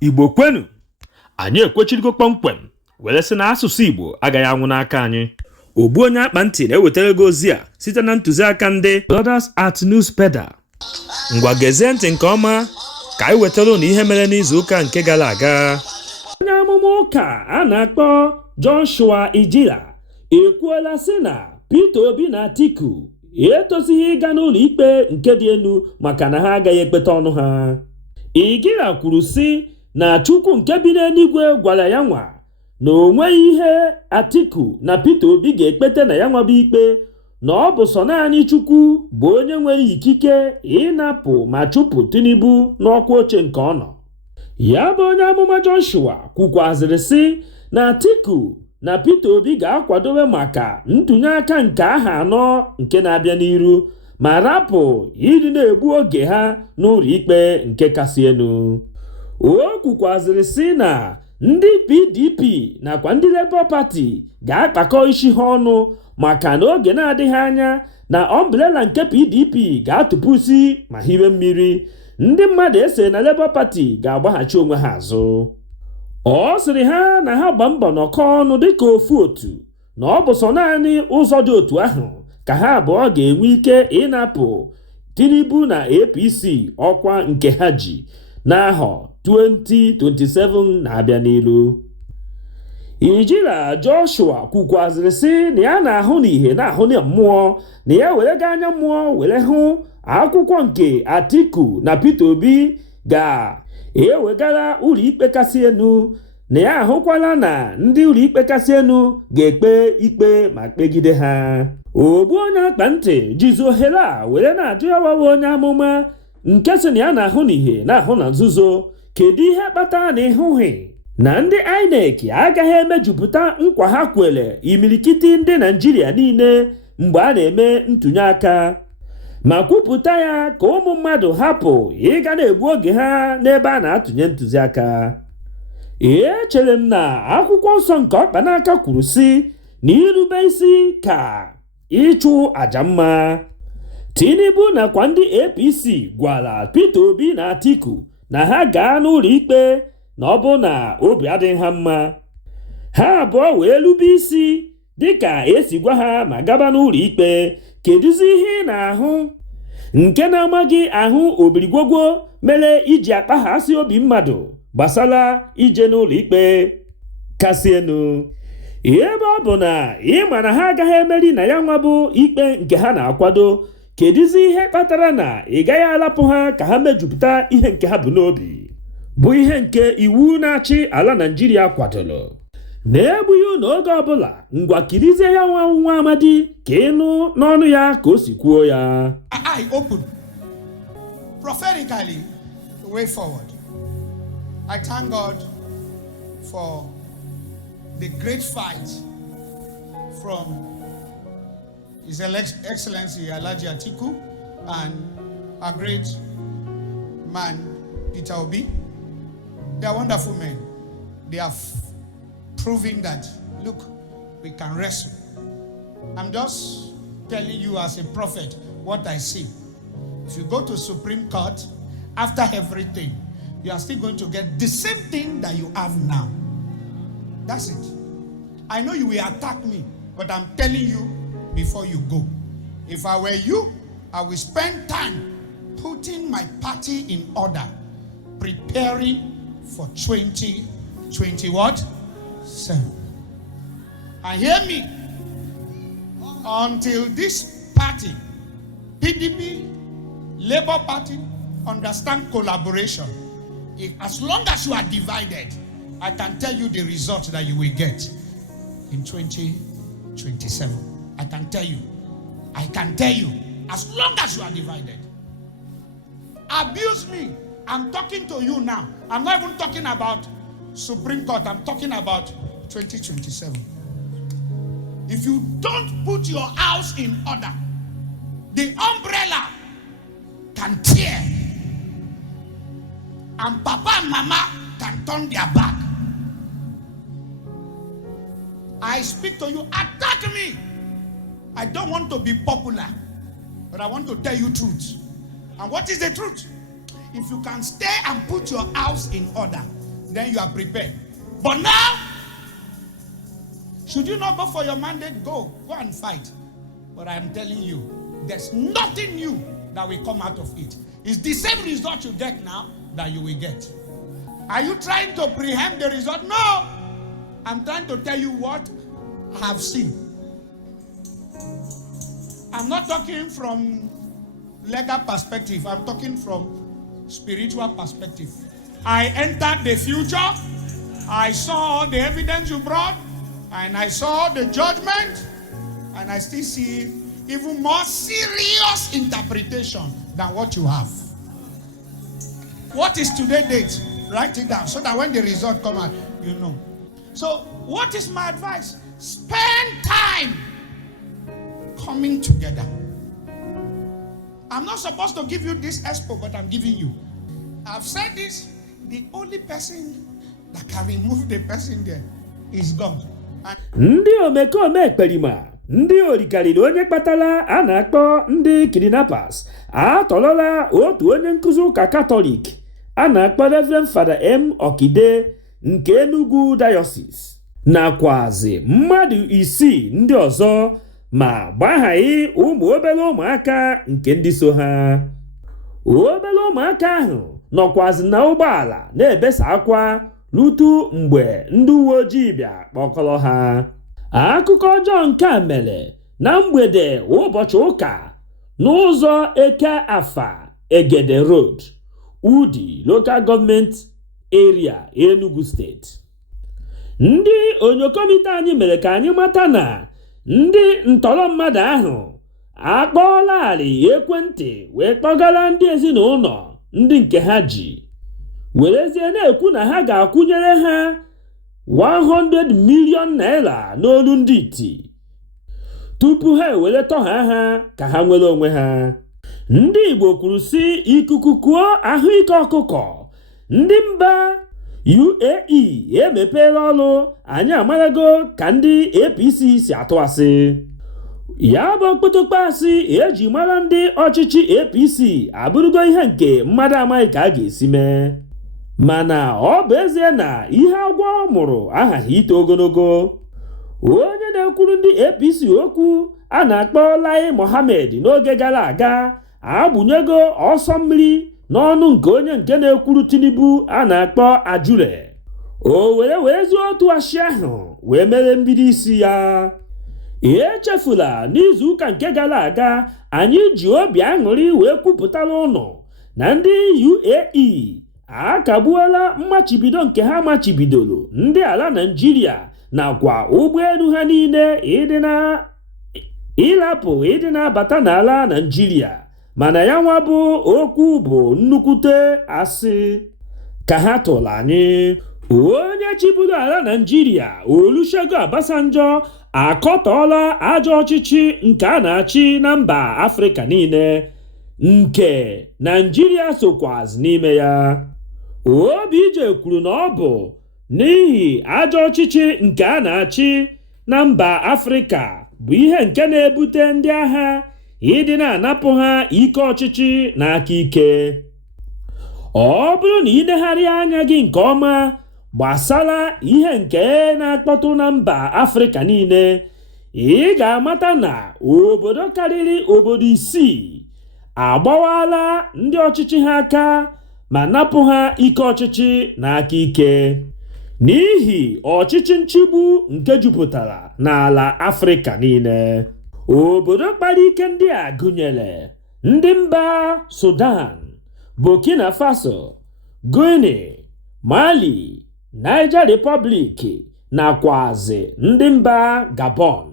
Igbo kwenu, anyị ekwechirigo kpọmkwem were sị na asụsụ Igbo agaghị anwụ n'aka anyị. Ogbuonyeakpanti na-ewetara gị ozi a site na ntụziaka ndị Brothers at Newspedia. Ngwa gezie ntị nke ọma ka anyị wetara unu ihe mere n'izuụka nke gara aga. Onye amụma ụka a na-akpọ Joshua Ijila ekwuola sị na Peter Obi na Atiku etosighị ịga n'ụlọ ikpe nke dị elu maka na ha agaghị ekpeta ọnụ ha. Ijila kwuru sị na Chukwu nke bi n'eluigwe gwara ya nwa na o nweghị ihe Atiku na Peter Obi ga-ekpete na ya nwabụ ikpe, na ọ bụ sọ naanị Chukwu bụ onye nwere ikike ịnapụ ma chụpụ Tinubu n'ọkwa oche nke ọ nọ. Ya bụ onye amụma Joshua kwukwazịrị sị na Atiku na Peter Obi ga-akwadobe maka ntụnyeaka nke aha anọ nke na-abịa n'iru ma rapụ ịdị na-egbu oge ha n'ụlọ ikpe nke kasị elu. O kwukwazịrị sị na ndị PDP nakwa ndị Labour Party ga-akpakọ isi ha ọnụ maka na oge na-adịghị anya na ọmbrela nke PDP ga-atụpụsi ma hiwe mmiri. Ndị mmadụ ese na Labour Party ga-agbaghachi onwe ha azụ. Ọ sịrị ha na ha gba mbọ nọkọ ọnụ dịka ofu otu, na ọ bụ sọ naanị ụzọ dị otu ahụ ka ha abụọ ga-enwe ike ịnapụ Tinubu na APC ọkwa nke ha ji n'ahọ 2027 na-abịa n'ilu. Ijila Joshua kwukwazịrị sị na ya na-ahụ n'ihe na-ahụ na mmụọ, na ya were gaa anya mmụọ were hụ akwụkwọ nke Atiku na Peter Obi ga-ewegara ụlọikpe kasị elu, na ya ahụkwala na ndị ụlọikpe kasị elu ga-ekpe ikpe ma kpegide ha. Ogbuonyeakpanti jizi ohere a were na-ajụ ya wawa onye amụma nke sị na ya na-ahụ n'ihe na-ahụ na nzuzo, kedu ihe kpatara na ịhụghị na ndị INEC agaghị emejupụta nkwa ha kwere imilikiti ndị Naịjirịa niile mgbe a na-eme ntụnyeaka, ma kwupụta ya ka ụmụ mmadụ hapụ ịga na-egbu oge ha n'ebe a na-atụnye ntụziaka. Echere m na akwụkwọ nsọ nke ọkpanaka kwuru sị na irube isi ka ịchụ aja mma. Tinubu nakwa ndị APC gwara Peter Obi na Atiku na ha gaa n'ụlọ ikpe na ọ bụ na obi adịghị ha mma, ha abụọ wee rube isi dịka esi gwa ha ma gaba n'ụlọ ikpe. Kedụzi ihe ị na-ahụ nke na-amaghị ahụ obirigwogwo mere iji akpaghasị obi mmadụ gbasara ije n'ụlọ ikpe kasị elu, ebe ọ bụ na ịma na ha agaghị emeri na ya nwabụ ikpe nke ha na-akwado? Kedụzi ihe kpatara na ị gaghị alapụ ha ka ha mejupụta ihe nke ha bụ n'obi, bụ ihe nke iwu na-achị ala Naịjirịa kwadoro? Na-egbughị unu oge ọbụla, ngwa kirizie ya nwa amadi ka ịnụ n'ọnụ ya ka o si kwuo ya. I open prophetically the way forward. I thank God for the great fight from His Excellency Alhaji Atiku and our great man Peter Obi. They are wonderful men. They have proving that, look, we can wrestle. I'm just telling you as a prophet what I see. If you go to Supreme Court, after everything, you are still going to get the same thing that you have now. That's it. I know you will attack me, but I'm telling you before you go. If I were you, I will spend time putting my party in order, preparing for 2020 what? 7. And hear me, until this party, PDP, Labour Party, understand collaboration, as long as you are divided, I can tell you the result that you will get in 2027. I can tell you, as long as you are divided. Abuse me. I'm talking to you now. I'm not even talking about Supreme Court. I'm talking about 2027. If you don't put your house in order, the umbrella can tear, and Papa and Mama can turn their back. I speak to you, attack me. I don't want to be popular, but I want to tell you truth. And what is the truth? If you can stay and put your house in order, then you are prepared. But now, should you not go for your mandate? Go and fight. But I am telling you, there's nothing new that will come out of it. It's the same result you get now that you will get. Are you trying to preempt the result? No. I'm trying to tell you what I have seen. I'm not talking from legal perspective. I'm talking from spiritual perspective. I entered the future. I saw the evidence you brought, and I saw the judgment, and I still see even more serious interpretation than what you have. What is today's date? Write it down so that when the result comes out, you know. So, what is my advice? Spend time coming together. I'm not supposed to give you this expo, but I'm giving you. I've said this, the only person that can remove the person there is God. Ndị omekome ekperima, ndị orikarịrị onye kpatara a na-akpọ ndị kidnappers atọrọla otu onye nkụzi ụka Katọlik a na-akpọ Reverend Father M. Okide nke Enugu Diocese nakwazi mmadụ 6 ndị ọzọ ma gbaghaghị ụmụ obere ụmụaka nke ndị so ha. Obere ụmụaka ahụ nọkwazi na ụgbọala na-ebesa akwa lutu mgbe ndị uwe ojii bịa kpọkọrọ ha. Akụkọ ọjọọ nke a mere na mgbede ụbọchị ụka n'ụzọ Eke Afa Egede Road, Udi Local Government Area, Enugu State. Ndị onyokomite anyị mere ka anyị mata na ndị ntọrọ mmadụ ahụ akpọọlarị ekwentị wee kpọgara ndị ezinụlọ ndị nke ha ji, werezie na-ekwu na ha ga-akwụnyere ha 100 million naira n'olu ndị iti tupu ha ewere tọha ha ka ha nwere onwe ha. Ndị Igbo kwuru si ikuku kuo ahụike ọkụkọ, ndị mba UAE emepeela ọrụ, anyị amarago ka ndị APC si atụ asị. Ya bụ okpotokpo asị eji mara ndị ọchịchị APC abụrụgo ihe nke mmadụ amaghị ka a ga-esi mee. Mana ọ bụ ezie na ihe agwọ mụrụ aghaghị ito ogologo. Onye na-ekwuru ndị APC okwu a na-akpọ Lai Mohammed n'oge gara aga agbụnyego ọsọ mmiri n'ọnụ nke onye nke na-ekwuru Tinubu a na-akpọ Ajure. O were zie otu ashị ahụ wee mere mbido isi ya. Echefula n'izu ụka nke gara aga anyị ji obi aṅụrị wee kwupụtara ụnụ na ndị UAE akagbuola mmachibido nke ha machibidoro ndị ala Naịjirịa nakwa ụgbọelu ha niile ịlapụ na-abata n'ala Naịjirịa. Mana ya nwa bụ okwu bụ nnukwute asị ka ha tụrụ anyị. Onye chịburu ala Naịjirịa Olusegun Obasanjo akọtọọla ajọ ọchịchị nke a na-achị na mba Afrịka niile, nke Naịjirịa sokwazi n'ime ya. Obije kwuru na ọ bụ n'ihi ajọ ọchịchị nke a na-achị na mba Afrịka bụ ihe nke na-ebute ndị agha ịdị na-anapụ ha ike ọchịchị na aka ike. Ọ bụrụ na ilegharịa anya gị nke ọma gbasara ihe nke na-akpọtụ na mba Afrịka niile, ị ga-amata na obodo karịrị obodo 6 agbawala ndị ọchịchị ha aka ma napụ ha ike ọchịchị na aka ike n'ihi ọchịchị nchigbu nke jupụtara n'ala Afrịka niile. Obodo kpara ike ndị a gụnyere ndị mba Sudan, Burkina Faso, Guinea, Mali, Niger Republic nakwazi ndị mba Gabon.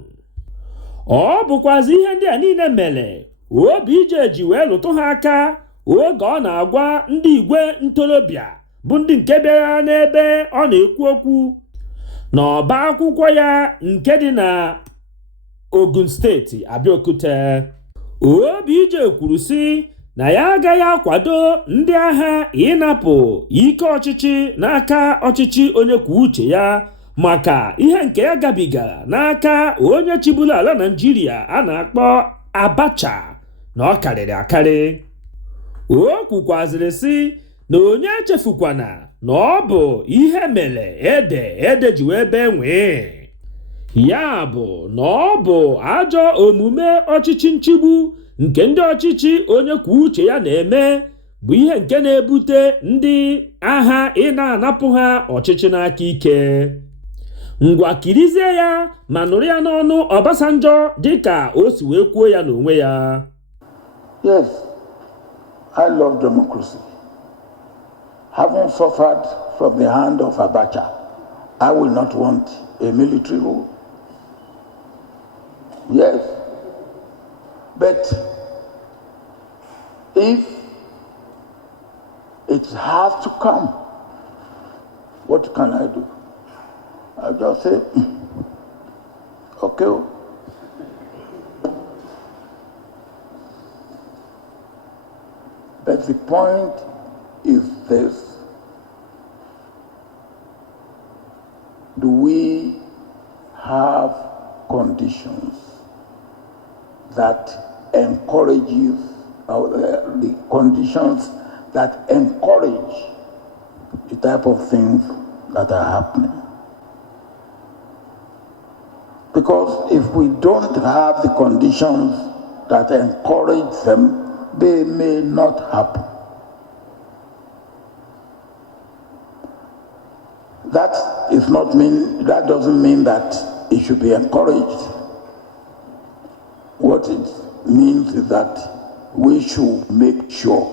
Ọ bụkwazi ihe ndị a niile mere Obije ji wee lụtụ ha aka oge ọ na-agwa ndị igwe ntorobịa bụ ndị nke bịara n'ebe ọ na-ekwu okwu n'ọba akwụkwọ ya nke dị na Ogun steeti Abeokuta. Obije kwuru sị na ya agaghị akwado ndị agha ịnapụ ike ọchịchị n'aka ọchịchị onye kwuo uche ya maka ihe nke ya gabigara n'aka onye chịburu ala Naịjirịa a na-akpọ Abacha na ọ karịrị akarị. O kwukwazịrị sị na onye echefukwana na ọ bụ ihe mere ede ji wee bee nwee. Ya bụ na ọ bụ ajọ omume ọchịchị nchigbu nke ndị ọchịchị onye kwuo uche ya na-eme bụ ihe nke na-ebute ndị agha ị na-anapụ ha ọchịchị n'aka ike. Ngwa kirizie ya ma nụrụ ya n'ọnụ Obasanjo dịka o si wee kwuo ya n'onwe ya. Yes, I love democracy. Having suffered from the hand of Abacha, I will not want a military rule. Yes, but if it has to come, what can I do? I just say, okay. But the point is this: do we have conditions that encourages the conditions that encourage the type of things that are happening? Because if we don't have the conditions that encourage them, they may not happen. That doesn't mean that it should be encouraged. What it means is that we should make sure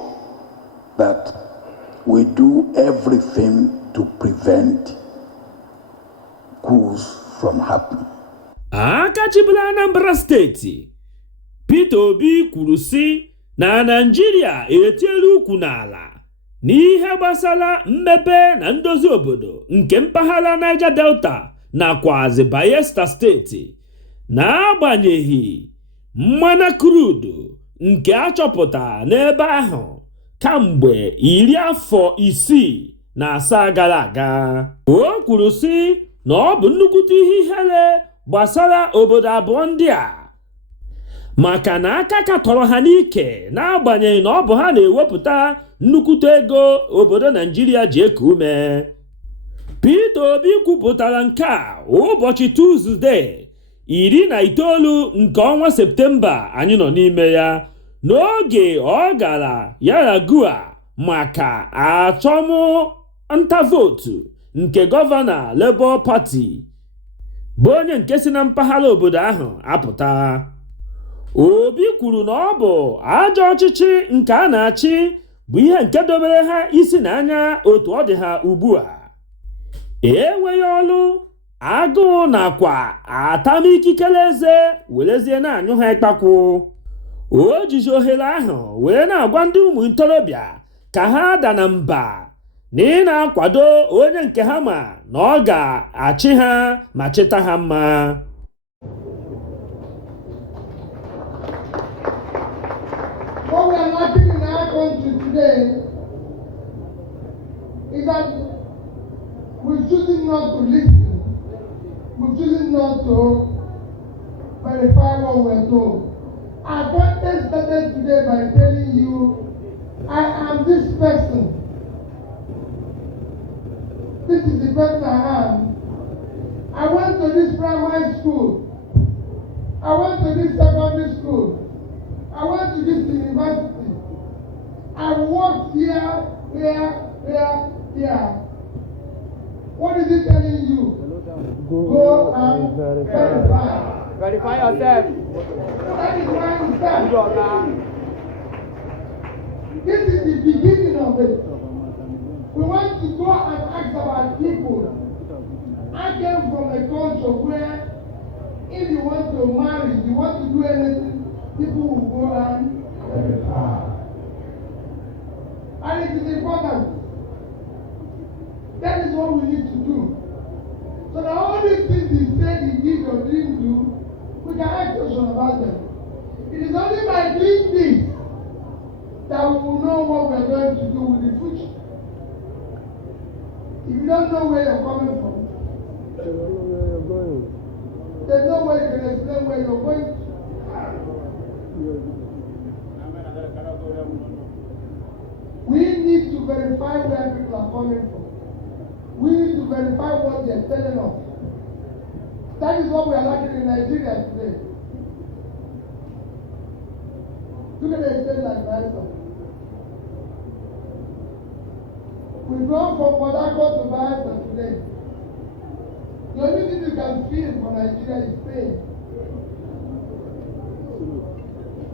that we do everything to prevent coups from happening. Akachibula Anambra steeti Peter Obi kwuru sị na Naịjirịa etiela ukwu n'ala n'ihe gbasara mmepe na ndozi obodo nke mpaghara Niger Delta nakwazi Bayelsa steeti, n'agbanyeghị mmanụ crude nke achọpụta n'ebe ahụ kamgbe 17 gara aga. O kwuru sị na ọ bụ nnukwute ihe ihere gbasara obodo abụọ ndị a maka na aka katọrọ ha n'ike, n'agbanyeghị na ọ bụ ha na-ewepụta nnukwute ego obodo Naịjirịa ji eku ume. Peter Obi kwupụtara nke a ụbọchị Tuzdee 19 nke ọnwa Septemba anyị nọ n'ime ya, n'oge ọ gara Yar'Adua maka nta vootu nke gọvanọ Labour Party bụ onye nke si na mpaghara obodo ahụ apụta. Obi kwuru na ọ bụ ajọ ọchịchị nke a na-achị bụ ihe nke dobere ha isi n'anya otu ọ dị ha ugbu a. Enweghị ọlụ, agụụ nakwa atamikikere eze werezie na-anyụ ha ịkpakwụ. O jizi ohere ahụ wee na-agwa ndị ụmụ ntorobịa ka ha da na mba na ị na-akwado onye nke ha ma na ọ ga-achị ha ma chịta ha mma. What we are lacking in our country today is that we're choosing not to listen. We're choosing not to verify what we're told. Our content started today by telling you, I am this person. This is the person I am. I went to this primary school. I went to this secondary school. I went to this university. I worked here. What is it telling you? Go and verify. Verify yourself. That is why we start. This is the beginning of it. We want to go and ask our people. I came from a culture where if you want to marry, you want to do anything, people will go and verify. And it is important. That is what we need to do. So that all these things he said he did or didn't do, we can ask questions about them. It is only by doing this that we will know what we are going to do with the future. If you don't know where you're coming from, there's no way you can explain where you're going to. We need to verify where people are coming from. We need to verify what they are telling us. That is what we are lacking in Nigeria today. Look at a state like Bayelsa. We go from Port Harcourt to Bayelsa today. The only thing you can feel for Nigeria is pain.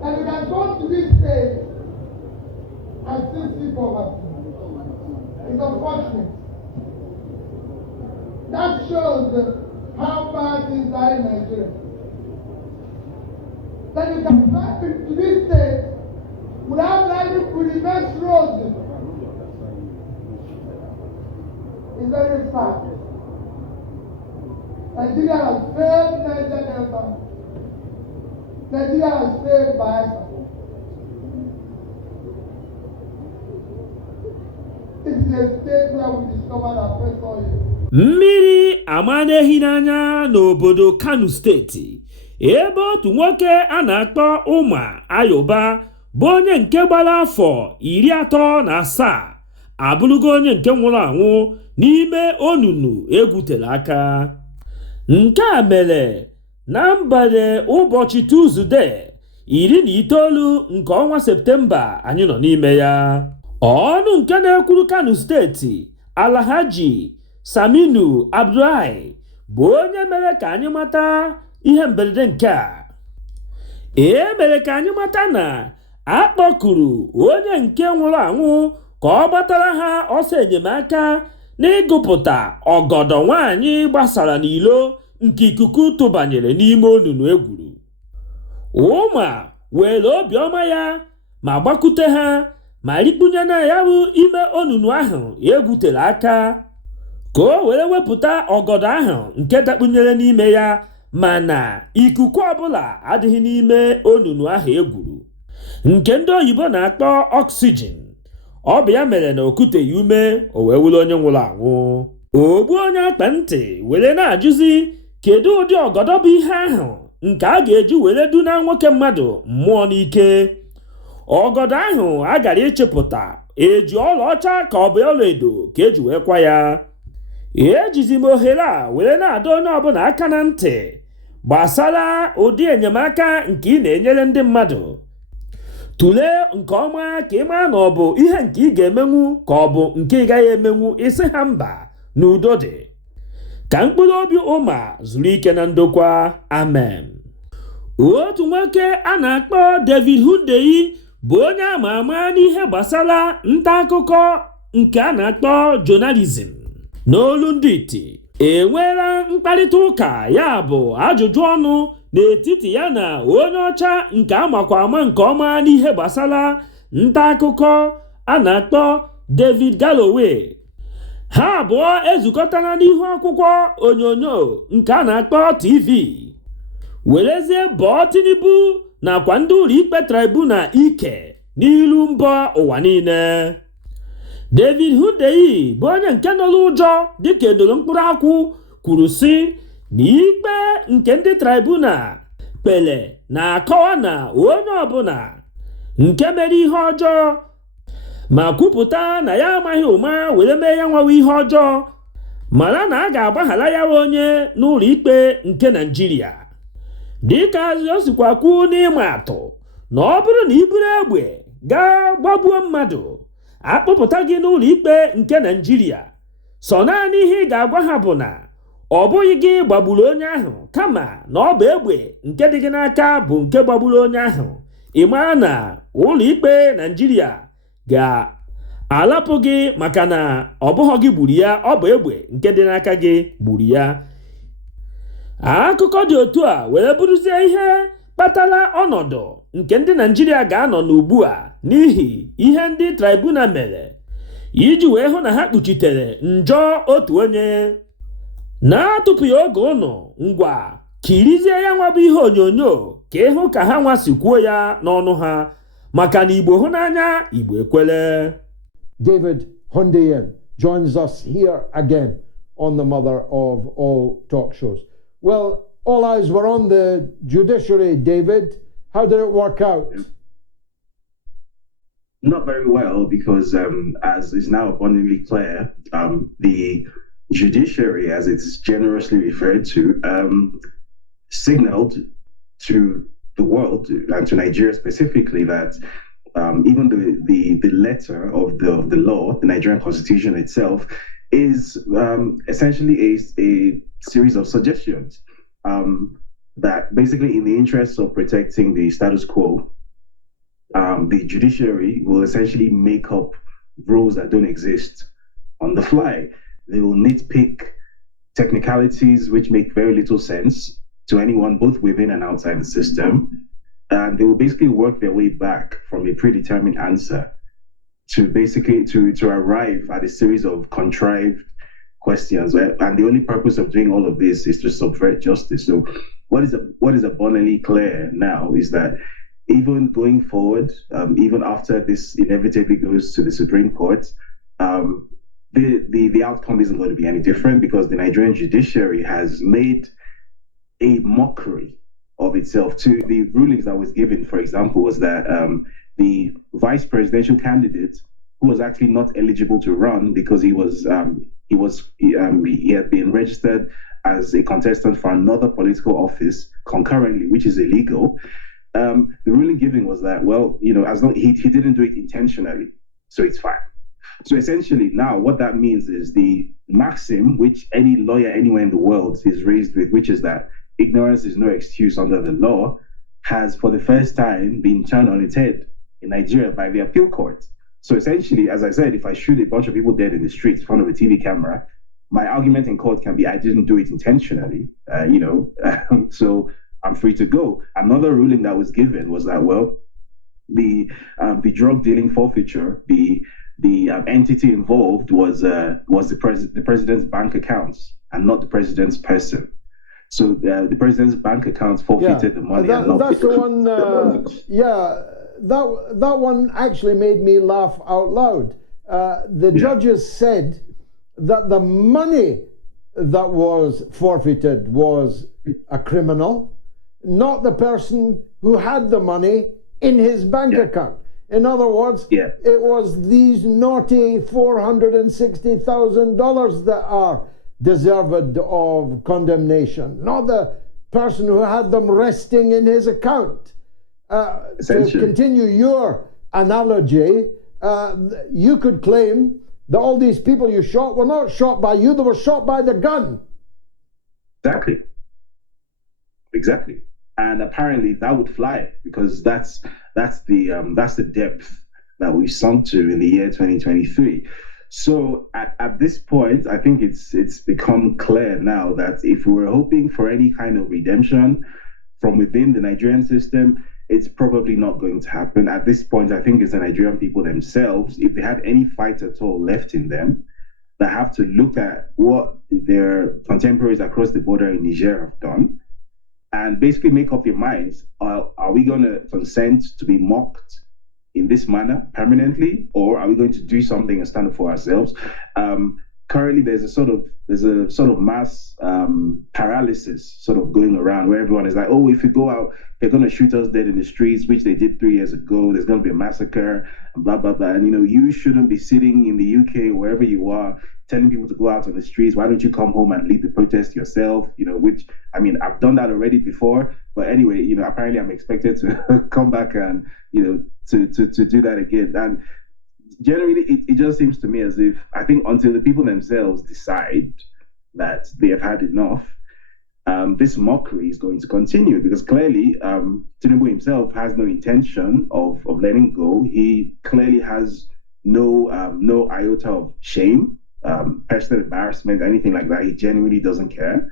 And you can go to this state and still see poverty. It's unfortunate. That shows how bad things are in Nigeria. That you can drive into this state without driving to the next road. It's very sad. Nigeria has failed Niger Delta. Nigeria has failed Bayelsa. This is a state where we discovered our first oil. Mmiri amaneghị n'anya n'obodo Kano steeti ebe otu nwoke a na-akpọ Ụma Ayọba bụ onye nke gbara afọ 37 abụrụgo onye nke nwụrụ anwụ n'ime onunu egwutere aka. Nke a mere na mgbede ụbọchị Tuzdee 19 nke ọnwa Septemba anyị nọ n'ime ya. Ọnụ nke na-ekwuru Kano steeti Alhaji Saminu Abdullahi bụ onye mere ka anyị mata ihe mberede nke a. Mere ka anyị mata na akpọkuru onye nke nwụrụ anwụ ka ọ gbatara ha ọsọ enyemaka n'ịgụpụta ọgọdọ nwaanyị gbasara n'ilo nke ikuku tụbanyere n'ime onunu egwuru. Ụma were obiọma ya ma gbakute ha ma rikpunye na ya bụ ime onunu ahụ egwutere aka ka o were wepụta ọgọdọ ahụ nke dakpunyere n'ime ya, mana ikuku ọbụla adịghị n'ime onunu ahụ egwuru, nke ndị oyibo na-akpọ oxygen. Ọ bụ ya mere na okuteghị ume o wee wụrụ onye nwụrụ anwụ. Ogbuonyeakpanti were na-ajụzi kedu ụdị ọgọdọ bụ ihe ahụ nke a ga-eji were duna nwoke mmadụ mmụọ n'ike. Ọgọdọ ahụ a gara ịchịpụta eji ọlaọcha ka ọ bụ ọlaedo ka eji wee kwa ya. Ejizi m ohere a were na-adọ onye ọbụla aka na ntị gbasara ụdị enyemaka nke ị na-enyere ndị mmadụ. Tụlee nke ọma ka ị mara na ọ bụ ihe nke ị ga-emenwu ka ọ bụ nke ị gaghị emenwu, isi ha mba n'udo dị. Ka mkpụrụ obi Ụma zuru ike na ndokwa. Amen. Otu nwoke a na-akpọ David Hundeyi bụ onye ama ama n'ihe gbasara nta akụkọ nke a na-akpọ journalism n'olu ndị iti. Enwela mkparịta ụka, ya bụ ajụjụ ọnụ n'etiti ya na onye ọcha nke amakwa ama nke ọma n'ihe gbasara nta akụkọ a na-akpọ David Galloway. Ha abụọ ezukọtara n'ihu akwụkwọ onyonyo nke a na-akpọ TV werezie bọọ Tinubu nakwa ndị ụlọ ikpe tribunal ike n'ilu mba ụwa niile. David Hundeyi bụ onye nke nọ n'ụjọ dịka edoro mkpụrụ akwụ kwuru sị na ikpe nke ndị tribunal kpere na-akọwa na onye ọbụla nke mere ihe ọjọọ ma kwupụta na ya amaghị ụma were mee ya nwawa ihe ọjọọ, mara na a ga-agbaghara ya onye n'ụlọ ikpe nke Naịjirịa. Dịka o sikwa kwu n'ịma atụ na ọ bụrụ na i buru egbe gaa gbagbuo mmadụ akpụpụta gị n'ụlọ ikpe nke Naịjirịa, sọ naanị ihe ị ga-agwa ha bụ na ọ bụghị gị gbagburu onye ahụ, kama na ọ bụ egbe nke dị gị n'aka bụ nke gbagburu onye ahụ. Ị mara na ụlọ ikpe Naịjirịa ga-alapụ gị maka na ọ bụghị gị gburu ya, ọ bụ egbe nke dị n'aka gị gburu ya. Akụkọ dị otu a were bụrụzie ihe kpatara ọnọdụ nke ndị Naịjirịa ga-anọ n'ugbu a n'ihi ihe ndị tribunal mere iji wee hụ na ha kpuchitere njọ otu onye. Na-atụpụghị oge ụnụ, ngwa kirizie ya nwabụ ihe onyonyo ka ịhụ ka ha nwa si kwuo ya n'ọnụ ha, maka na Igbo hụ n'anya Igbo ekwele. David Hundeyi joins us here again on the mother of all talk shows. Well, all eyes were on the judiciary, David. How did it work out? Not very well, because as is now abundantly clear, the judiciary, as it's generously referred to, signaled to the world and to Nigeria specifically that even the letter of the law, the Nigerian constitution itself, is essentially a series of suggestions that basically, in the interest of protecting the status quo, the judiciary will essentially make up rules that don't exist on the fly. They will nitpick technicalities which make very little sense to anyone, both within and outside the system. And they will basically work their way back from a predetermined answer to basically to arrive at a series of contrived questions. And the only purpose of doing all of this is to subvert justice. So what is abundantly clear now is that even going forward, even after this inevitably goes to the Supreme Court, the outcome isn't going to be any different, because the Nigerian judiciary has made a mockery of itself. To the rulings that was given, for example, was that the vice presidential candidate, who was actually not eligible to run because he had been registered as a contestant for another political office concurrently, which is illegal. The ruling given was that, well, as long he didn't do it intentionally, so it's fine. So essentially, now what that means is the maxim which any lawyer anywhere in the world is raised with, which is that ignorance is no excuse under the law, has for the first time been turned on its head in Nigeria by the appeal court. So essentially, as I said, if I shoot a bunch of people dead in the streets in front of a TV camera, my argument in court can be I didn't do it intentionally, so I'm free to go. Another ruling that was given was that, well, the drug dealing forfeiture, the entity involved was the president's bank accounts and not the president's person. So the president's bank accounts forfeited the money. That's the one. That one actually made me laugh out loud. The judges said that the money that was forfeited was a criminal, not the person who had the money in his bank account. In other words, it was these naughty $460,000 that are deserved of condemnation, not the person who had them resting in his account. To continue your analogy, you could claim that all these people you shot were not shot by you, they were shot by the gun. Exactly. And apparently that would fly, because that's the depth that we sunk to in the year 2023. So at this point, I think it's become clear now that if we were hoping for any kind of redemption from within the Nigerian system, it's probably not going to happen. At this point, I think it's the Nigerian people themselves, if they had any fight at all left in them, that have to look at what their contemporaries across the border in Niger have done and basically make up their minds. Are we going to consent to be mocked in this manner permanently, or are we going to do something and stand up for ourselves? Currently, there's a sort of mass paralysis sort of going around, where everyone is like, oh, if we go out, they're going to shoot us dead in the streets, which they did 3 years ago. There's going to be a massacre, and blah, blah, blah. And, you shouldn't be sitting in the UK, wherever you are, telling people to go out on the streets. Why don't you come home and lead the protest yourself? Which, I mean, I've done that already before. But anyway, apparently I'm expected to come back and, to do that again. And generally, it just seems to me as if, I think until the people themselves decide that they have had enough, this mockery is going to continue, because clearly Tinubu himself has no intention of letting go. He clearly has no iota of shame, personal embarrassment, anything like that. He genuinely doesn't care.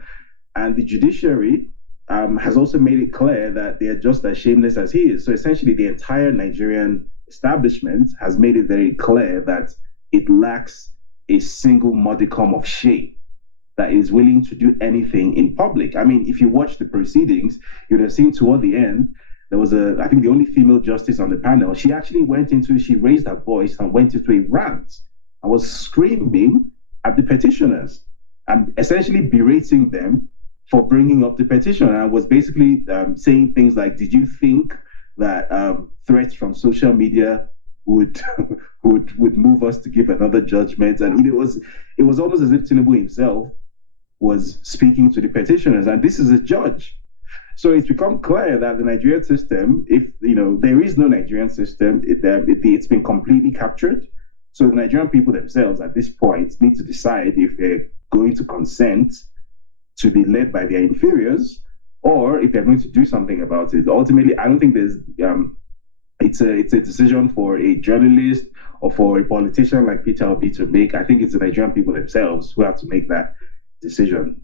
And the judiciary has also made it clear that they are just as shameless as he is. So essentially, the entire Nigerian establishment has made it very clear that it lacks a single modicum of shame, that is willing to do anything in public. I mean, if you watch the proceedings, you'd have seen toward the end, there was I think the only female justice on the panel. She actually she raised her voice and went into a rant and was screaming at the petitioners and essentially berating them for bringing up the petition, and was basically saying things like, did you think that threats from social media would would move us to give another judgment. And it was almost as if Tinubu himself was speaking to the petitioners, and this is a judge. So it's become clear that the Nigerian system, if there is no Nigerian system, it's been completely captured. So the Nigerian people themselves at this point need to decide if they're going to consent to be led by their inferiors, or if they're going to do something about it. Ultimately, I don't think there's it's a decision for a journalist or for a politician like Peter Obi to make. I think it's the Nigerian people themselves who have to make that decision.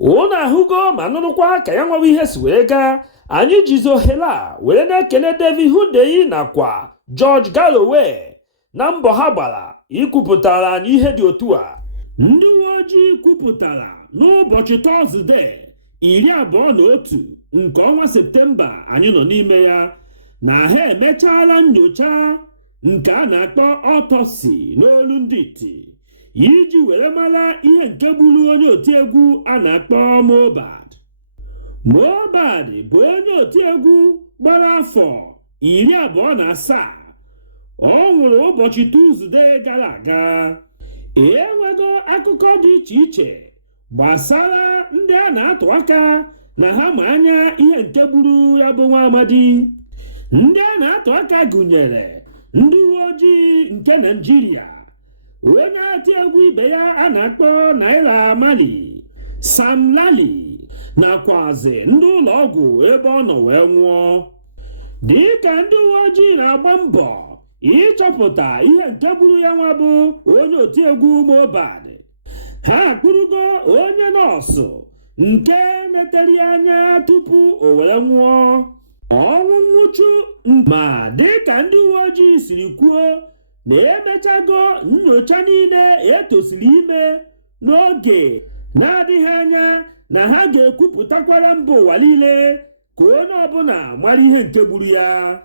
Unu ahụgo ma nụrụkwa ka ya nwewa ihe si were gaa. Anyị jizi ohere a were na-ekele David Hundeyi nakwa George Galloway na mbọ ha gbara ikwupụtara anyị ihe dị otu a. Ndị uwe ojii kwupụtara n'ụbọchị Tọzdee 21 nke ọnwa Septemba anyị nọ n'ime ya na ha emechaala nnyocha nke a na-akpọ autopsy n'olu ndị iti iji were mara ihe nke gburu onye otiegwu a na-akpọ Mohbad. Mohbad bụ onye otiegwu gbara afọ 27. Ọ nwụrụ ụbọchị Tuzdee gara aga. Enwego akụkọ dị iche iche gbasara ndị a na-atụ aka na ha ma anya ihe nke gburu ya bụ nwa amadi. Ndị a na-atụ aka gụnyere ndị uwe ojii nke Naịjirịa, onye otiegwu ibe ya a na-akpọ Naira Marley, Sam Larry, nakwazi ndị ụlọ ọgwụ ebe ọ nọ wee nwụọ. Dịka ndị uwe ojii na-agba mbọ ịchọpụta ihe nke gburu ya nwa bụ onye otiegwu Mohbad, ha akpụrụgo onye nọọsụ nke netere anya tupu o were nwụọ. Ọnwụ nwụchu ma dịka ndị uwe ojii siri kwuo na emechago nnyocha niile etosiri ime n'oge na-adịghị anya na ha ga-ekwupụtakwara mba ụwa niile ka onye ọbụla mara ihe nke gburu ya.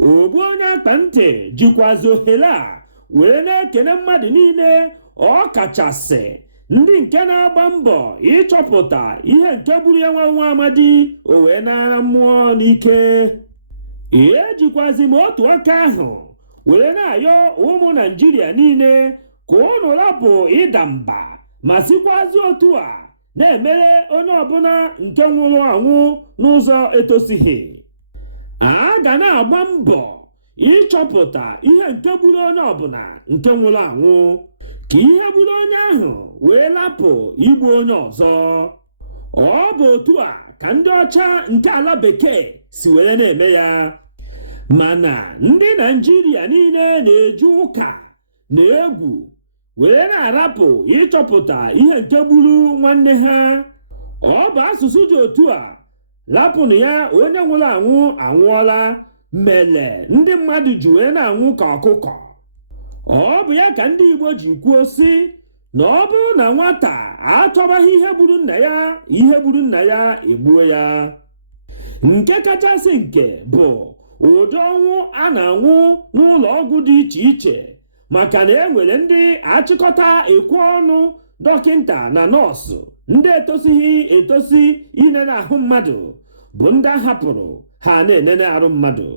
Ogbuonyeakpanti jikwazi ohere a wee na-ekene mmadụ niile, ọ kachasị ndị nke na-agba mbọ ịchọpụta ihe nke gburu ya nwa amadi o wee nara mmụọ n'ike. Ejikwazi m otu aka ahụ were na-ayọ ụmụ Naịjirịa niile ka unu rapụ ịda mba ma sikwazi otu a na-emere onye ọbụla nke nwụrụ anwụ n'ụzọ etosighị. A ga na-agba mbọ ịchọpụta ihe nke gburu onye ọbụla nke nwụrụ anwụ ka ihe gburu onye ahụ wee lapụ igbu onye ọzọ. Ọ bụ otu a ka ndị ọcha nke ala bekee si were na-eme ya. Mana ndị Naịjirịa niile na-eji ụka na egwu were na-arapụ ịchọpụta ihe nke gburu nwanne ha. Ọ bụ asụsụ dị otu a lapụnụ ya onye nwụrụ anwụ anwụọla mere ndị mmadụ ji wee na-anwụ ka ọkụkọ. Ọ bụ ya ka ndị Igbo ji kwuo sị na ọ bụrụ na nwata achọbaghị ihe gburu nna ya egbuo ya. Nke kachasị nke bụ ụdị ọnwụ a na-anwụ n'ụlọ ọgwụ dị iche iche, maka na enwere ndị achịkọta ekwe ọnụ dọkịnta na nọọsụ ndị etosighị etosi inene ahụ mmadụ bụ ndị a hapụrụ ha na-enene arụ mmadụ.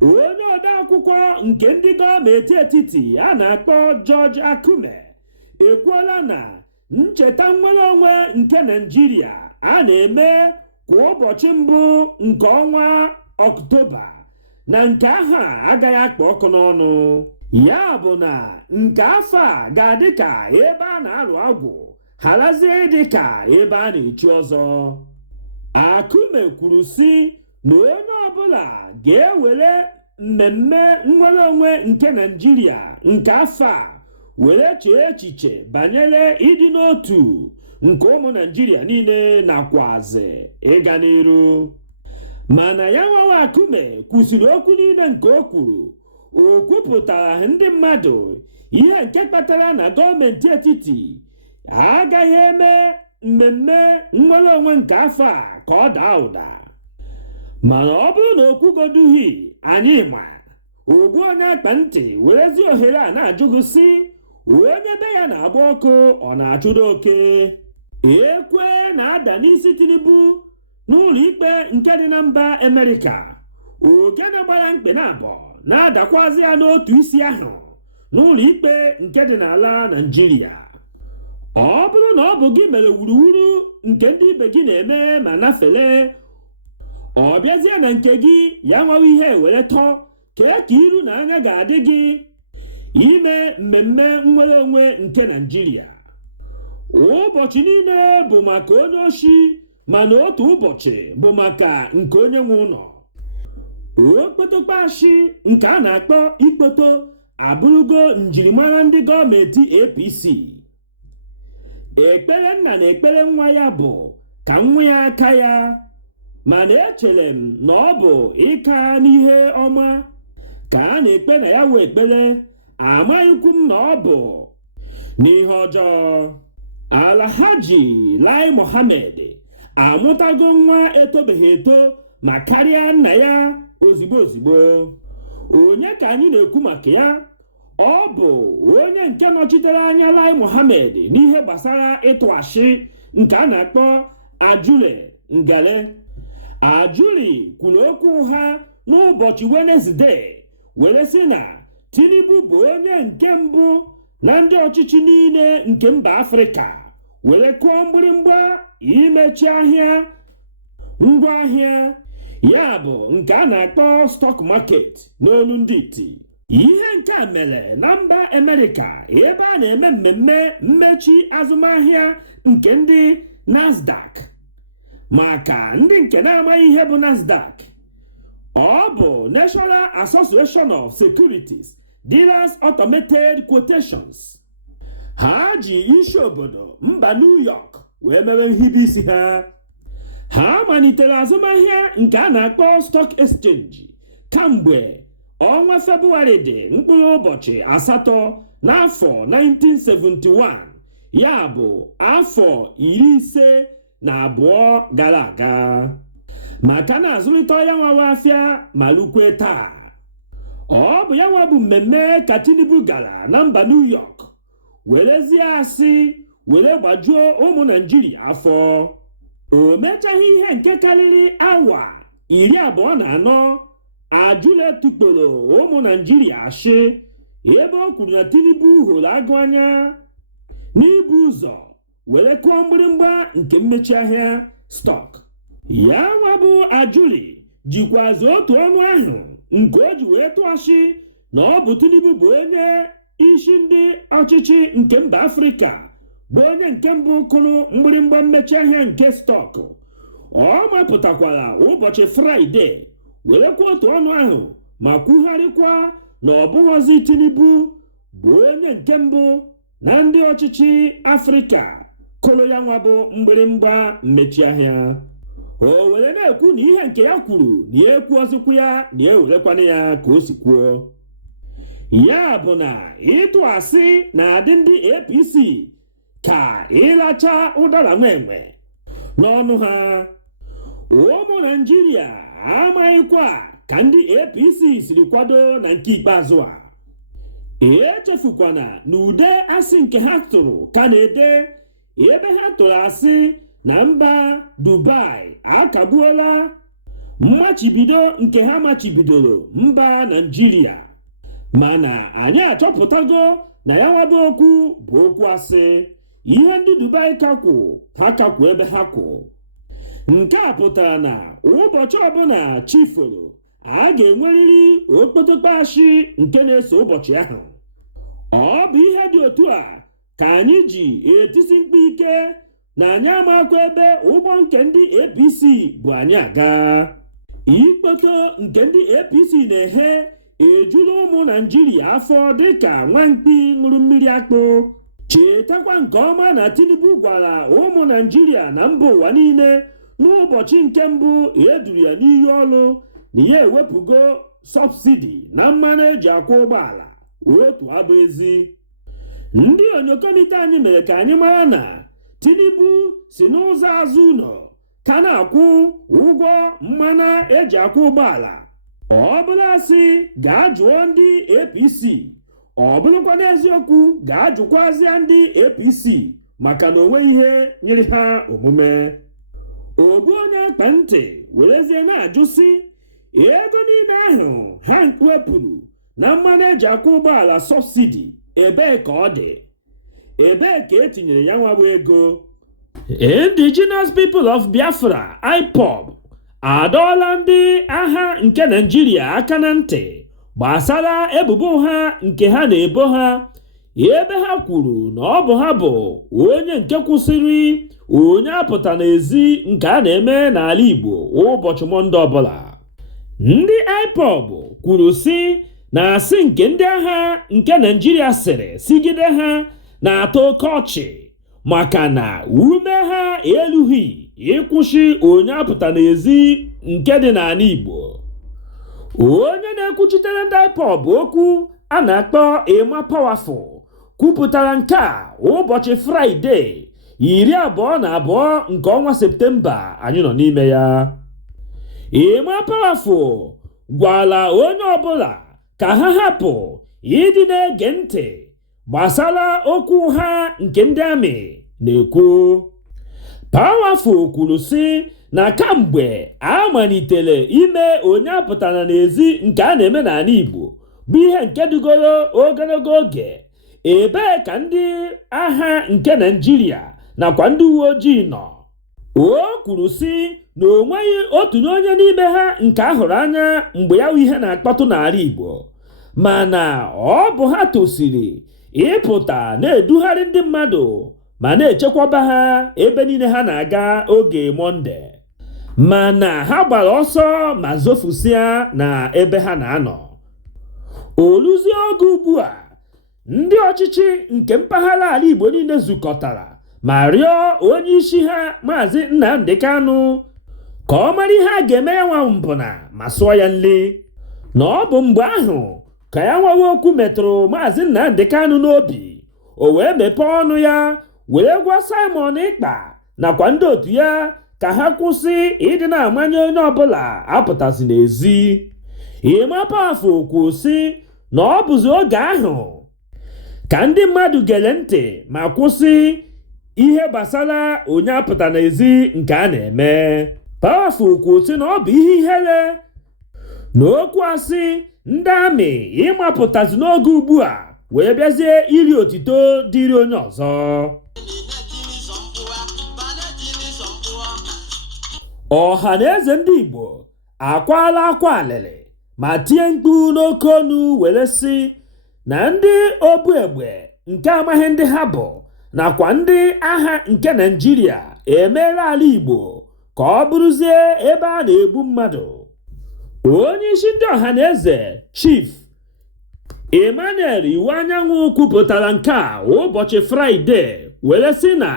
Onye odeakwụkwọ nke ndị gọọmenti etiti a na-akpọ George Akume ekwuola na ncheta nnwere onwe nke Naịjirịa a na-eme kwa ụbọchị mbụ nke ọnwa Ọktoba na nke ahụ agaghị akpa ọkụ n'ọnụ. Ya bụ na nke afọ a ga-adị ka ebe a na-alụ agwụ harazie dị ka ebe a na-echi ọzọ. Akume kwuru sị na onye ọbụla ga-ewere mmemme nnwere onwe nke Naịjirịa nke afọ a were chee echiche banyere ịdị n'otu nke ụmụ Naịjirịa niile nakwazi ịga n'iru. Mana ya nwawa Akume kwusiri okwu niile nke o kwuru. O kwupụtara ndị mmadụ ihe nke kpatara na gọọmenti etiti agaghị eme mmemme nnwere onwe nke afọ a ka ọ daa ụda. Mana ọ bụrụ na okwugoduhi anyị ma, Ogbuonyeakpanti werezi ohere a na-ajụgụ sị onye be ya na-agba ọkụ ọ na-achụdo oke. Ekwe na-ada n'isi Tinubu n'ụlọ ikpe nke dị na mba Amerịka. Ogene gbara mkpe na abụọ na-adakwazi ya n'otu isi ahụ n'ụlọ ikpe nke dị n'ala Naịjirịa. Ọ bụrụ na ọ bụ gị mere wuruwuru nke ndị ibe gị na-eme ma nafele, ọ bịazie na nke gị ya nwawa ihe were tọọ kee ka iru na anya ga-adị gị ime mmemme nnwere onwe nke Naịjirịa. Ụbọchị niile bụ maka onye oshi, mana otu ụbọchị bụ maka nke onye nwe ụlọ. Okpotokpashi nke a na-akpọ ikpoto abụrụgo njirimara ndị gọọmenti APC. Ekpere nna na ekpere nwa ya bụ ka nwa ya aka ya, mana echere m na ọ bụ ịka n'ihe ọma ka a na-ekpe na ya wee ekpere, amaghịkwu m na ọ bụ n'ihe ọjọọ. Alhaji Lai Mohammed amụtago nwa etobeghị eto ma karịa nna ya ozigbo ozigbo. Onye ka anyị na-ekwu maka ya? Ọ bụ onye nke nọchitere anya Lai Mohammed n'ihe gbasara ịtụ ashị nke a na-akpọ Ajuri Ngale. Ajuri kwuru okwu ụgha n'ụbọchị Wenezdee were sị na Tinubu bụ onye nke mbụ na ndị ọchịchị niile nke mba Afrịka were kụọ mgbịrịmgba imechi ahịa ngwaahịa, ya bụ nke a na-akpọ stock market n'olu ndị iti. Ihe nke a mere na mba Amerịka ebe a na-eme mmemme mmechi azụmahịa nke ndị Nasdaq. Maka ndị nke na-amaghị ihe bụ Nasdaq, ọ bụ National Association of Securities Dealers Automated Quotations. Ha ji isi obodo mba New York wee mere nhibe isi ha. Ha malitere azụmahịa nke a na-akpọ Stock Exchange kamgbe ọnwa Febụwarị dị mkpụrụ ụbọchị 8 n'afọ 1971, ya bụ afọ 52 gara aga. Maka na azụrịta ya nwawa afịa ma lukwe taa. Ọ bụ ya nwa bụ mmemme ka Tinubu gara na mba New York werezie asị were gbajuo ụmụ Naịjirịa afọ. O mechaghị ihe nke karịrị awa 24 Ajule tukporo ụmụ Naịjirịa ashị ebe o kwuru na Tinubu hụrụ agụ anya n'ibu ụzọ were kụọ mgbịrịmgba nke mmechi ahịa stọk. Ya nwa bụ Ajuli jikwazi otu ọnụ ahụ nke o ji wee tụọ ashị na ọ bụ Tinubu bụ onye isi ndị ọchịchị nke mba Afrịka bụ onye nke mbụ kụrụ mgbịrịmgba mmechi ahịa nke stọk. Ọ mapụtakwara ụbọchị Fraịde were kwa otu ọnụ ahụ ma kwugharịkwa na ọ bụghịzi Tinubu bụ onye nke mbụ na ndị ọchịchị Afrịka kụrụ ya nwa bụ mgbịrịmgba mmechi ahịa. O were na-ekwu na ihe nke ya kwuru na ya ekwu ọzọkwu ya na ya werekwana ya ka o si kwuo. Ya bụ na ịtụ asị na-adị ndị APC ka ịlacha ụdara nwenwe n'ọnụ ha. Ụmụ Naịjirịa amaghịkwa ka ndị APC siri kwado na nke ikpeazụ a. Echefukwana na ude asị nke ha tụrụ ka na-ede ebe ha tụrụ asị na mba Dubai akagbuola mmachibido nke ha machibidoro mba Naịjirịa. Mana anyị achọpụtago na ya nwaba okwu bụ okwu asị. Ihe ndị Dubai kakwu ha kakwu ebe ha kwụ. Nke a pụtara na ụbọchị ọbụla chiforo a ga-enwerịrị okpotokpashi nke na-eso ụbọchị ahụ. Ọ bụ ihe dị otu a ka anyị ji etisi mkpu ike na anyị amakwa ebe ụgbọ nke ndị APC bụ anyị aga. Ikpoto nke ndị APC na-ehe ejuru ụmụ Naịjirịa afọ dịka nwamkpi ṅụrụ mmiri akpụ. Chetakwa nke ọma na Tinubu gwara ụmụ Naịjirịa na mba ụwa niile n'ụbọchị nke mbụ eduru ya n'iyi ọrụ na ya ewepụgo sọbsidi na mmanụ eji akwụ ụgbọala otu abụ ezi. Ndị onyokomite anyị mere ka anyị mara na Tinubu si n'ụzọ azụ ụlọ ka na-akwụ ụgwọ mmanụ eji akwụ ụgbọala. Ọ bụla asị gaa jụọ ndị APC, ọ bụrụkwa n'eziokwu gaa jụkwazịa ndị APC maka na onwe ihe nyere ha omume. Ogbuonyeakpanti werezie na-ajụ sị ego niile ahụ ha wepụrụ na mmanụ eji akwụ ụgbọala sọbsidi ebee ka ọ dị? Ebee ka etinyere ya nwa bụ ego? Indigenous People of Biafra IPOB adọọla ndị agha nke Naịjirịa aka na ntị gbasara ebubo ha nke ha na-ebo ha, ebe ha kwuru na ọ bụ ha bụ onye nke kwụsịrị onye apụta n'ezi nke a na-eme n'ala Igbo ụbọchị Mọnde ọbụla. Ndị IPOB kwuru sị na asị nke ndị agha nke Naịjirịa sịrị sigide ha na-atọ oke ọchị maka na ume ha elughị ịkwụsị onye apụta n'ezi nke dị n'ala Igbo. Onye na-ekwuchitere ndị IPOB okwu a na-akpọ Emma Powerful kwupụtara nke a ụbọchị Fraịde 22 nke ọnwa Septemba anyị nọ n'ime ya. Emma Powerful gwala onye ọbụla ka ha hapụ ịdị na-ege ntị gbasara okwu ha nke ndị amị na-ekwu. Powerful kwuru sị na kamgbe a malitere ime onye apụtara n'ezi nke a na-eme n'ala Igbo bụ ihe nke dugoro ogologo oge, ebee ka ndị agha nke Naịjirịa nakwa ndị uwe ojii nọ? O kwuru sị na o nweghị otu onye n'ime ha nke ahụrụ anya mgbe ya ihe na-akpọtụ n'ala Igbo, mana ọ bụ ha tosiri ịpụta na-edugharị ndị mmadụ ma na-echekwaba ha ebe niile ha na-aga oge Mọnde, mana ha gbara ọsọ ma zofusịa na ebe ha na-anọ. Oluzie oge ugbu a ndị ọchịchị nke mpaghara ala Igbo niile zukọtara ma rịọ onye isi ha Maazị Nnamdi Kanu ka ọ mara ihe a ga-eme ya nwa mbụna ma sụọ ya nle. Na ọ bụ mgbe ahụ ka ya nwawe okwu metụrụ Maazị Nnamdi Kanu n'obi, o wee mepee ọnụ ya were gwa Simon Ekpa nakwa ndị otu ya ka ha kwụsị ịdị na-amanye onye ọbụla apụtasị n'ezi. Emma Powerful kwuo sị na ọ bụzi oge ahụ ka ndị mmadụ gere ntị ma kwụsị ihe gbasara onye apụta n'ezi nke a na-eme. Powerful kwuo sị na ọ bụ ihe ihere na okwu asị ndị amị ịmapụtazi n'oge ugbu a wee bịazie iri otito dịrị onye ọzọ. Ọha na eze ndị Igbo akwala akwa alịlị ma tie mkpu n'oke ọnụ were sị na ndị obu egbe nke amaghị ndị ha bụ nakwa ndị agha nke Naịjirịa emeela ala Igbo ka ọ bụrụzie ebe a na-egbu mmadụ. Onye isi ndị ọha na eze Chief Emmanuel Iweanyanwụ kwupụtara nke a ụbọchị Fraịde were sị na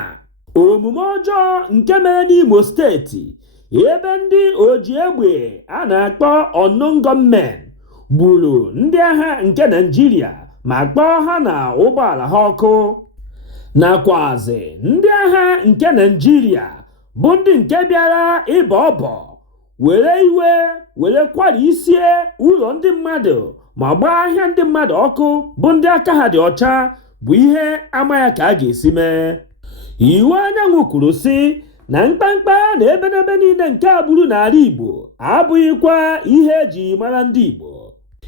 omume ọjọọ nke mere n'Imo steeti ebe ndị oji egbe a na-akpọ unknown gunmen gburu ndị agha nke Naịjirịa ma kpọọ ha na ụgbọala ha ọkụ, nakwazi ndị agha nke Naịjirịa bụ ndị nke bịara ịbọ ọbọ were iwe were kwarisie ụlọ ndị mmadụ ma gbaa ahịa ndị mmadụ ọkụ bụ ndị aka ha dị ọcha bụ ihe ama ya ka a ga-esi mee. Iweanyanwụ kwuru sị na mkpamkpa na ebenebe niile nke agbụrụ n'ala Igbo abụghịkwa ihe eji mara ndị Igbo.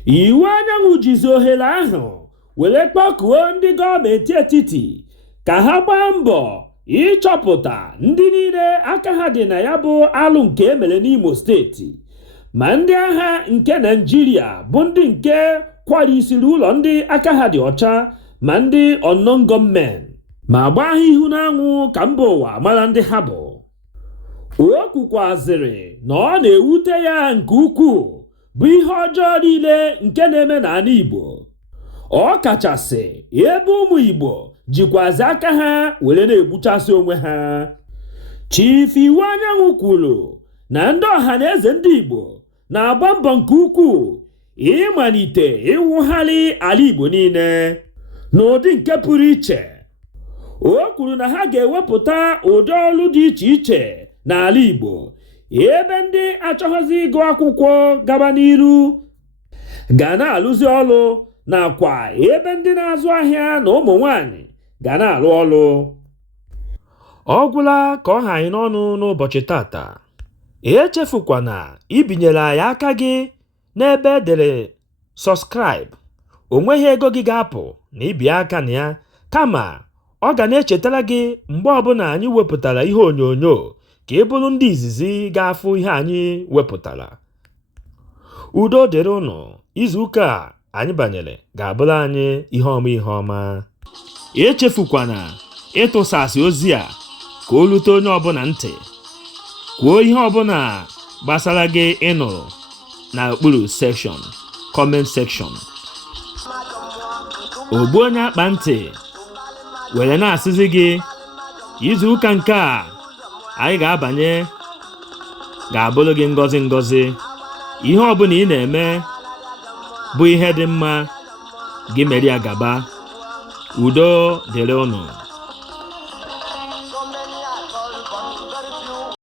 Iweanyanwụ jizi ohere ahụ were kpọkuo ndị gọọmenti etiti ka ha gbaa mbọ ịchọpụta ndị niile aka ha dị na ya bụ alụ nke emere n'Imo steeti, ma ndị agha nke Naịjirịa bụ ndị nke kwarisiri ụlọ ndị aka ha dị ọcha ma ndị unknown gunmen ma gbaa ha ihu n'anwụ ka mba ụwa mara ndị ha bụ. O kwukwazịrị na ọ na-ewute ya nke ukwuu bụ ihe ọjọọ niile nke na-eme n'ala Igbo, ọ kachasị ebe ụmụ Igbo jikwazi aka ha were na-egbuchasị onwe ha. Chief Iweanyanwụ kwuru na ndị ọha na eze ndị Igbo na-agba mbọ nke ukwuu ịmalite ịwụgharị ala Igbo niile n'ụdị nke pụrụ iche. O kwuru na ha ga-ewepụta ụdị ọrụ dị iche iche n'ala Igbo ebe ndị achọghịzị ịgụ akwụkwọ gaba n'iru ga na-alụzi ọrụ, nakwa ebe ndị na-azụ ahịa na ụmụ nwanyị ga na-alụ ọrụ. Ọ gwụla ka ọ ha anyị n'ọnụ n'ụbọchị tata. echefukwana ibinyere anyị aka gị n'ebe edere subscribe. O nweghị ego gị ga-apụ na ibi aka na ya, kama ọ ga na-echetara gị mgbe ọbụla anyị wepụtara ihe onyonyo ka ị bụrụ ndị izizi ga-afụ ihe anyị wepụtara. Udo dịrị unu. Izu ụka anyị banyere ga-abụrụ anyị ihe ọma. Echefukwana ịtụsasị ozi a ka o rute onye ọbụla ntị. Kwuo ihe ọbụla gbasara gị ịnụrụ n'okpuru section comment section. Ogbuonyeakpanti were na-asịzi gị izu ụka nke a anyị ga-abanye ga-abụrụ gị ngọzi. Ihe ọbụla ị na-eme bụ ihe dị mma, gị mere ya gaba. Udo dịrị unu.